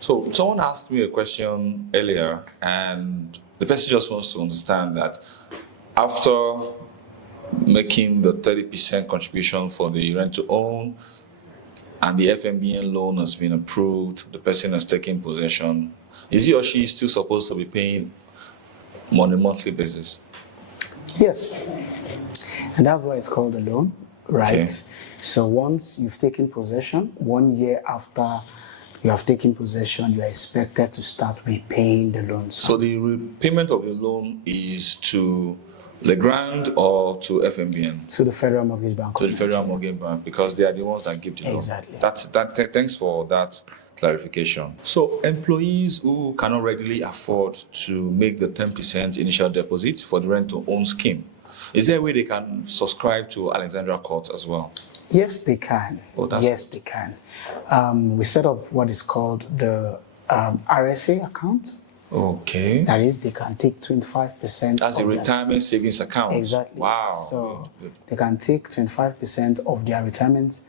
So someone asked me a question earlier, and the person just wants to understand that after making the 30% contribution for the rent to own and the FMBN loan has been approved, the person has taken possession, is he or she still supposed to be paying on a monthly basis? Yes, and that's why it's called a loan, right? Okay. So once you've taken possession, 1 year after you have taken possession, you are expected to start repaying the loan. So the repayment of the loan is to Legrande or to FMBN? To the Federal Mortgage Bank. To the Federal Mortgage Bank, because they are the ones that give the loan. Exactly. Thanks for that clarification. So employees who cannot readily afford to make the 10% initial deposit for the rent to own scheme, is there a way they can subscribe to Alexandra Court as well? Yes, they can. Yes, they can. We set up what is called the RSA account. Okay. That is, they can take 25%. That's a retirement savings account. Exactly. Wow. So they can take 25% of their retirement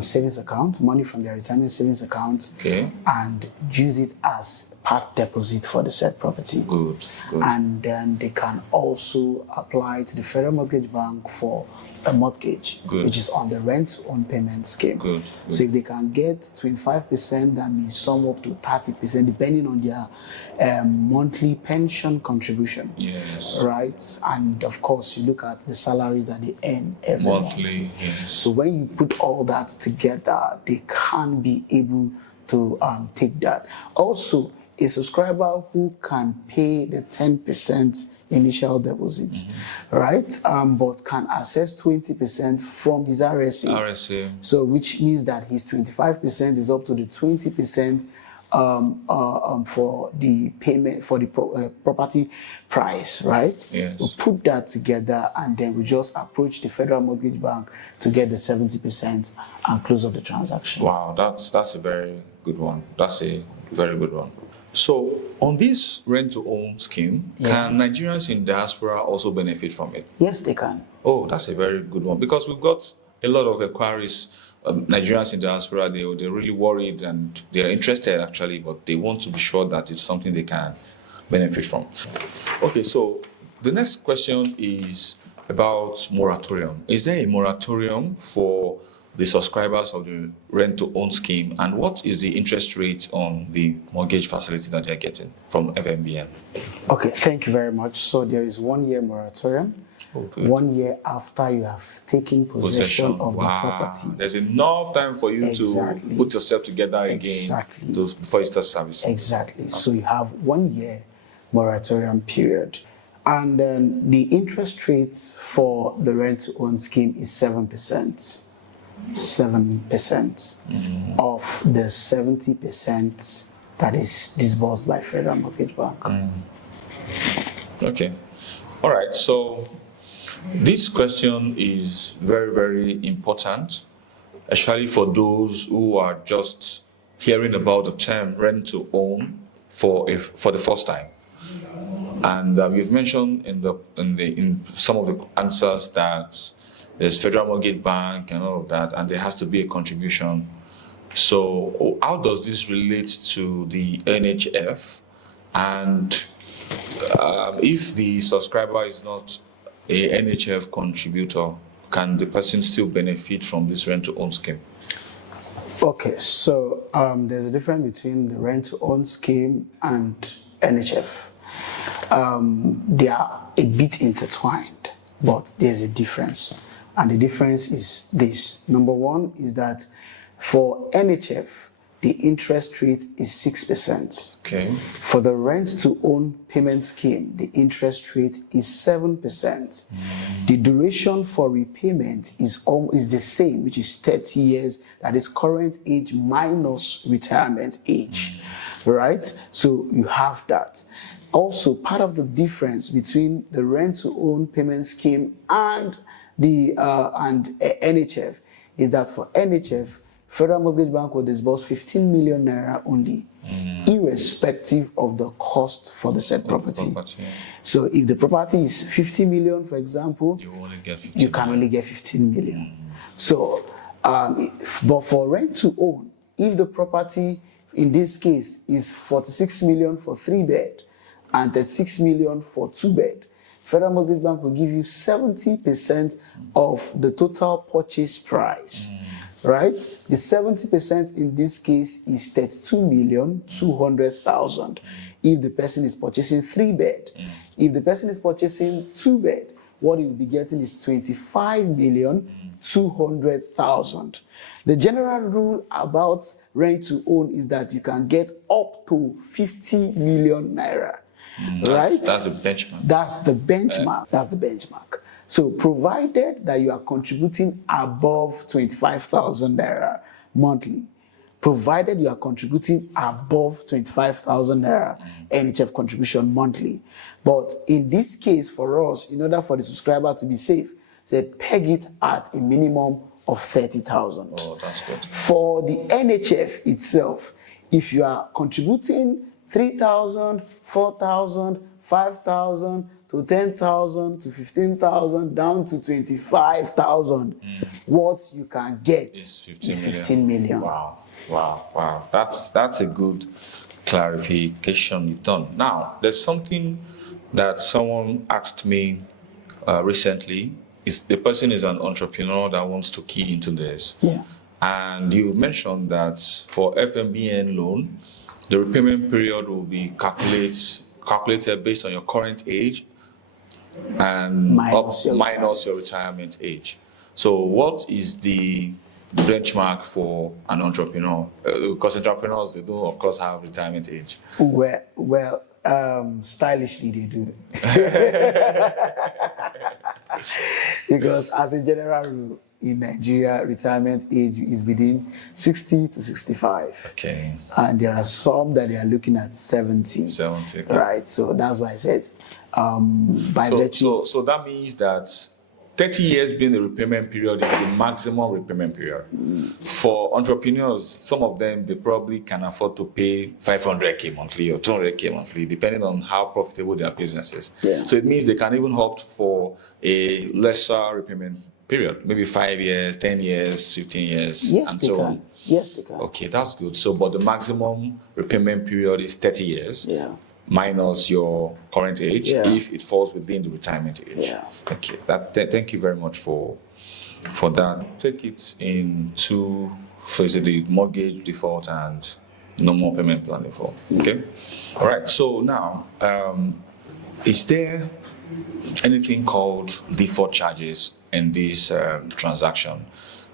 savings account, money from their retirement savings account, okay, and use it as part deposit for the said property. Good. And then they can also apply to the Federal Mortgage Bank for a mortgage, which is on the rent-to-own payment scheme. Good. So if they can get 25%, that means sum up to 30%, depending on their monthly pension contribution. Yes. Right? And of course, you look at the salary that they earn every monthly. month. Yes. So when you put all that together, they can be able to take that. Also, a subscriber who can pay the 10% initial deposit, right? But can access 20% from his RSA. So which means that his 25% is up to the 20% for the payment for the property price, right? Yes. We put that together and then we just approach the Federal Mortgage Bank to get the 70% and close up the transaction. Wow, that's a very good one. That's a very good one. So, on this rent-to-own scheme, can Nigerians in diaspora also benefit from it? Yes, they can. Oh, that's a very good one, because we've got a lot of inquiries. Nigerians in diaspora, they're really worried and they're interested actually, but they want to be sure that it's something they can benefit from. Okay, so the next question is about moratorium. Is there a moratorium for the subscribers of the rent-to-own scheme, and what is the interest rate on the mortgage facility that they're getting from FMBN? Okay, thank you very much. So there is 1 year moratorium. 1 year after you have taken possession of the property. There's enough time for you to put yourself together again before you start servicing. Exactly. So you have 1 year moratorium period. And then the interest rate for the rent-to-own scheme is 7%. 7% of the 70% that is disbursed by Federal Mortgage Bank. Okay. All right. So this question is very, very important, especially for those who are just hearing about the term rent to own for the first time. And you've mentioned in some of the answers that there's Federal Mortgage Bank and all of that, and there has to be a contribution. So how does this relate to the NHF? And if the subscriber is not a NHF contributor, can the person still benefit from this rent-to-own scheme? Okay, so there's a difference between the rent-to-own scheme and NHF. They are a bit intertwined, but there's a difference. And the difference is this. Number one is that for NHF, the interest rate is 6%. Okay. For the rent-to-own payment scheme, the interest rate is 7%. The duration for repayment is the same, which is 30 years. That is current age minus retirement age, right? So you have that. Also, part of the difference between the rent-to-own payment scheme and the NHF is that for NHF, Federal Mortgage Bank will disburse 15 million naira only, irrespective of the cost for the said property. So if the property is 50 million, for example, you can only get 15 million. So, but for rent to own, if the property in this case is 46 million for 3-bed and 36 million for 2-bed, Federal Mortgage Bank will give you 70% of the total purchase price, right? The 70% in this case is 32,200,000 if the person is purchasing 3-bed. If the person is purchasing 2-bed, what he will be getting is 25,200,000. The general rule about rent to own is that you can get up to 50 million naira. Right? That's the benchmark. That's the benchmark. That's the benchmark. So provided that you are contributing above 25,000 naira monthly, provided you are contributing above 25,000 naira NHF contribution monthly. But in this case, for us, in order for the subscriber to be safe, they peg it at a minimum of 30,000. Oh, that's good. For the NHF itself, if you are contributing 3,000, 4,000, 5,000 to 10,000 to 15,000 down to 25,000, what you can get is 15 million. Wow. That's a good clarification you've done. Now, there's something that someone asked me recently. The person is an entrepreneur that wants to key into this. Yeah. And you've mentioned that for FMBN loan, the repayment period will be calculated based on your current age and minus your retirement age. So what is the benchmark for an entrepreneur? Because entrepreneurs, they do, of course, have retirement age. Well, stylishly they do. Because as a general rule, in Nigeria, retirement age is within 60 to 65. Okay. And there are some that they are looking at 70. 70. Okay. Right. So that's why I said, So that means that 30 years being the repayment period is the maximum repayment period. For entrepreneurs, some of them, they probably can afford to pay 500K monthly or 200K monthly, depending on how profitable their business is. Yeah. So it means they can even opt for a lesser repayment period, maybe 5 years, 10 years, 15 years, Yes, and they so can. on. Yes, they can. Okay, that's good. So, but the maximum repayment period is 30 years. Yeah. Minus your current age, if it falls within the retirement age. Yeah. Okay. Thank you very much for that. Take it into the mortgage default and normal payment plan default. Okay. All right. So now, is there anything called default charges in this transaction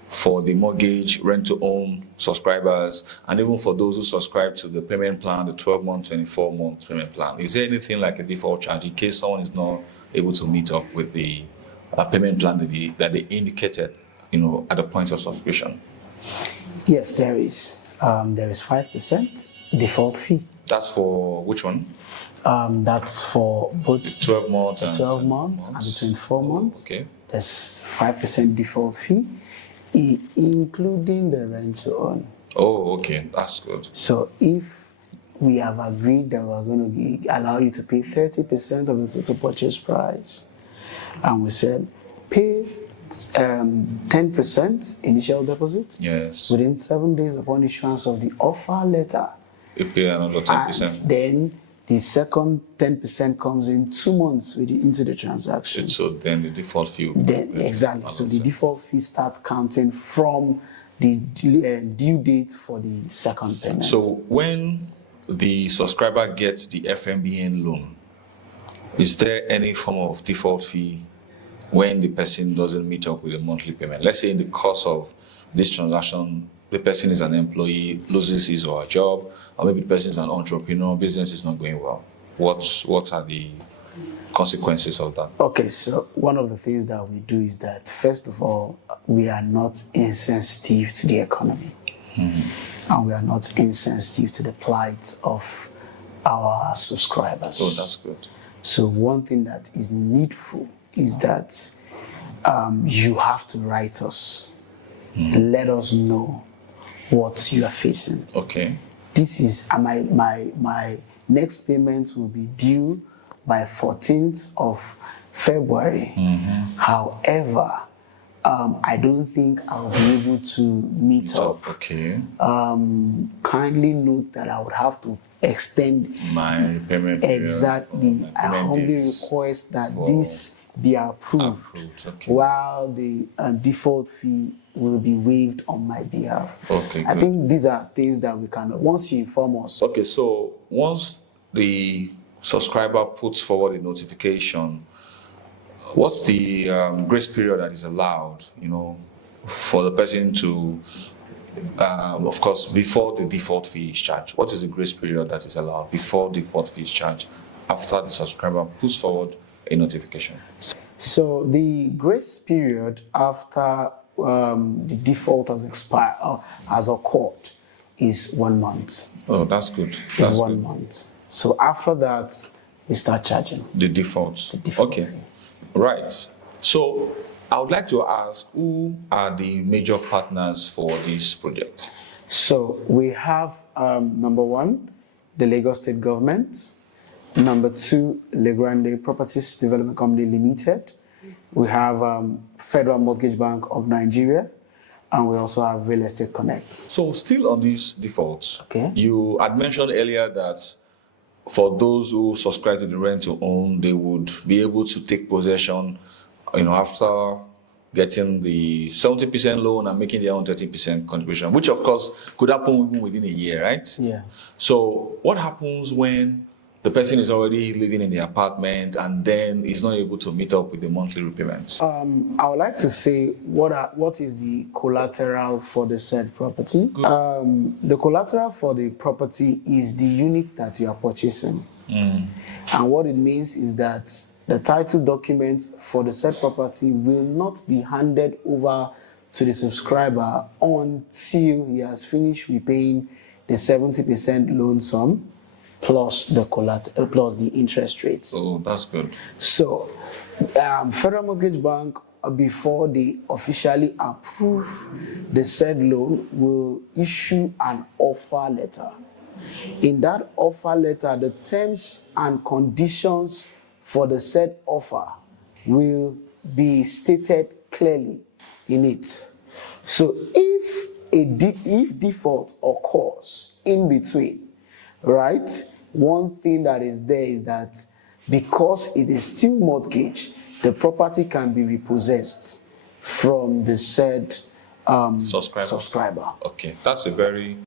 for the mortgage, rent-to-own subscribers, and even for those who subscribe to the payment plan, the 12-month, 24-month payment plan? Is there anything like a default charge in case someone is not able to meet up with the payment plan that they indicated, at the point of subscription? Yes, there is. There is 5% default fee. That's for which one? That's for both the 12 months and 12 months and the 24 months. Okay. There's 5% default fee, including the rent to own. Oh, okay. That's good. So if we have agreed that we're going to allow you to pay 30% of the total purchase price, and we said pay 10% initial deposit. Yes. Within 7 days upon issuance of the offer letter, you pay another 10%. And then the second 10% comes in 2 months into the transaction. So then the default fee will exactly. So the default fee starts counting from the due date for the second payment. So when the subscriber gets the FMBN loan, is there any form of default fee when the person doesn't meet up with a monthly payment? Let's say in the course of this transaction, the person is an employee, loses his or her job, or maybe the person is an entrepreneur, business is not going well. What are the consequences of that? Okay, so one of the things that we do is that, first of all, we are not insensitive to the economy. And we are not insensitive to the plight of our subscribers. Oh, that's good. So one thing that is needful is that you have to write us. Let us know what you are facing. Okay. This is my next payment will be due by 14th of February. However, I don't think I'll be able to meet up. Okay. Kindly note that I would have to extend My repayment period. exactly. I humbly request that this be approved. Okay. While the default fee will be waived on my behalf. Okay. I think these are things that we can, once you inform us. Okay, so once the subscriber puts forward a notification, what's the grace period that is allowed, for the person to, of course, before the default fee is charged? What is the grace period that is allowed before default fee is charged after the subscriber puts forward a notification? So the grace period after the default has expired or has occurred is 1 month. Oh, that's good. It's 1 month. So after that, we start charging the defaults. The default okay, fee. Right. So I would like to ask, who are the major partners for this project? So we have number one, the Lagos State Government. Number two, Legrande Properties Development Company Limited. We have Federal Mortgage Bank of Nigeria, and we also have Real Estate Connect. So still on these defaults, Okay. You had mentioned earlier that for those who subscribe to the rent to own, they would be able to take possession, after getting the 70% loan and making their own 30% contribution, which of course could happen even within a year, right? Yeah. So what happens when the person is already living in the apartment and then is not able to meet up with the monthly repayments? I would like to say what is the collateral for the said property. The collateral for the property is the unit that you are purchasing. And what it means is that the title documents for the said property will not be handed over to the subscriber until he has finished repaying the 70% loan sum plus the collateral plus the interest rates. Oh, that's good. So, Federal Mortgage Bank, before they officially approve the said loan, will issue an offer letter. In that offer letter, the terms and conditions for the said offer will be stated clearly in it. So, if default occurs in between, right? One thing that is there is that because it is still mortgage, the property can be repossessed from the said subscriber. Okay, that's a very